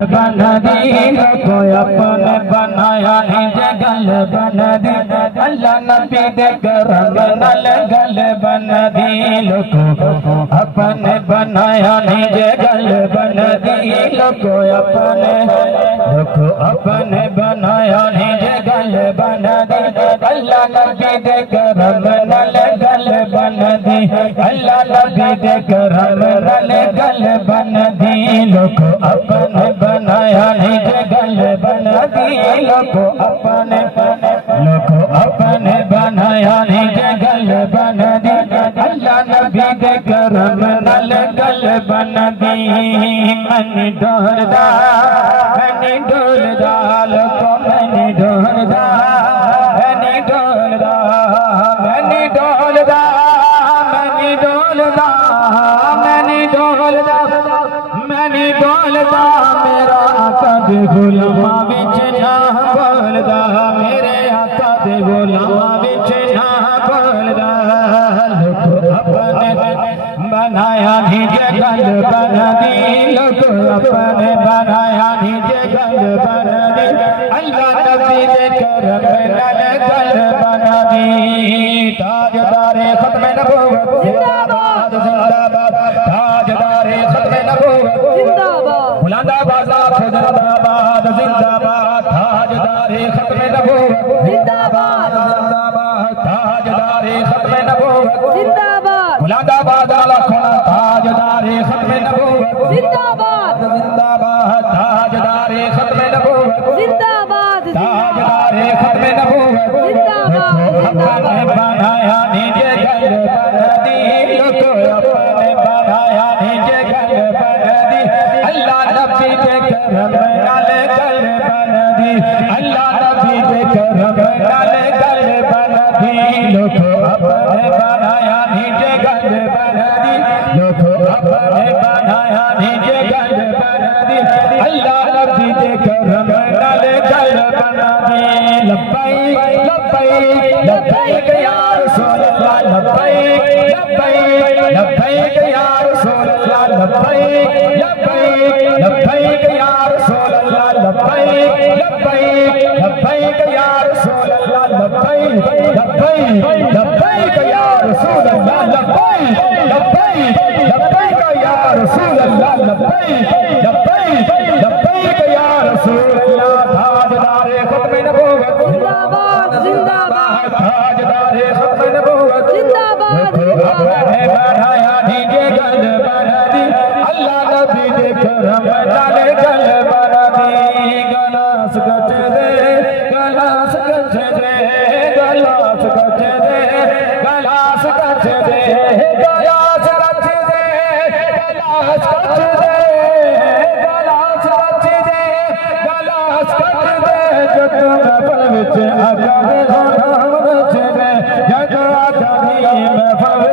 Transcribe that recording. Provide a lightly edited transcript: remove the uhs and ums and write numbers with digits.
بنا دی کوئی اپنے بنایا نجے گل بنا دی اللہ نبی دے کرم نال گل بنا دی لوگو اپنے بنایا نجے گل بنا دی لوگو اپنے بنایا نجے گل بنا دی اللہ نبی دے کرم نال گل بنا دی اللہ نبی دے کرم نال گل بنا دی لوگو اپنے بنایا نجے گل بنا دی لوگو اپنے بنایا نجے گل بنا دی اللہ نبی دے کرم نال گل بنا دی منی ڈولدا لوگو منی ڈولدا منی ڈولدا منی ڈولدا منی ڈولدا منی ڈولدا منی ڈولدا میرا آقا دے غلاماں وچ نہ بولدا میرے آقا دے غلاماں وچ نہ بولدا لوگو اپنے بنایا نجے گل بنا دی لوگو اپنے بنایا نجے گل بنا دی اللہ نبی دے کرم نال گل بنا دی تاجدار ختم نبوت زندہ باد زندہ باد تاجدار ختم نبوت زندہ باد بلند آواز زندہ باد زندہ باد تاجدار ختم نبوت زندہ باد زندہ باد تاجدار ختم نبوت زندہ باد بلند آواز تاجدار ختم نبوت زندہ باد زندہ باد تاجدار ختم نبوت زندہ باد تاجدار ختم نبوت زندہ باد اپنے بنایا نجے گل بنا دی لوگو اپنے بنایا نجے گل بنا دی اللہ نبی دے کرم نال گل بنا دی اللہ نبی دے کرم نال گل بنا دی لوگو اپنے بنایا نجے گل بنا دی لوگو اپنے بنایا نجے گل بنا دی اللہ نبی دے کرم نال گل بنا دی لبیک لبیک لبیک یا رسول اللہ لبیک لبیک لبیک یا رسول اللہ لبیک لبیک لبیک یا رسول اللہ لبیک لبیک لبیک یا رسول اللہ لبیک لبیک لبیک یا رسول اللہ لبیک لبیک لبیک یا رسول اللہ لبیک لبیک لبیک یا رسول اللہ تاجدار ختم نبوت زندہ باد زندہ باد تاجدار ختم نبوت زندہ باد اپنے بنایا نجے گل بنا دی اللہ نبی دے کرم نال گل بنا دی گلاس گچ دے گلاس گچ دے گلاس گچ دے گلاس گچ دے گلاس گچ دے گلاس گچ دے گلاس گچ دے گلاس گچ دے جت محفل وچ آقا دے غلام وچ دے جت آقا دی محفل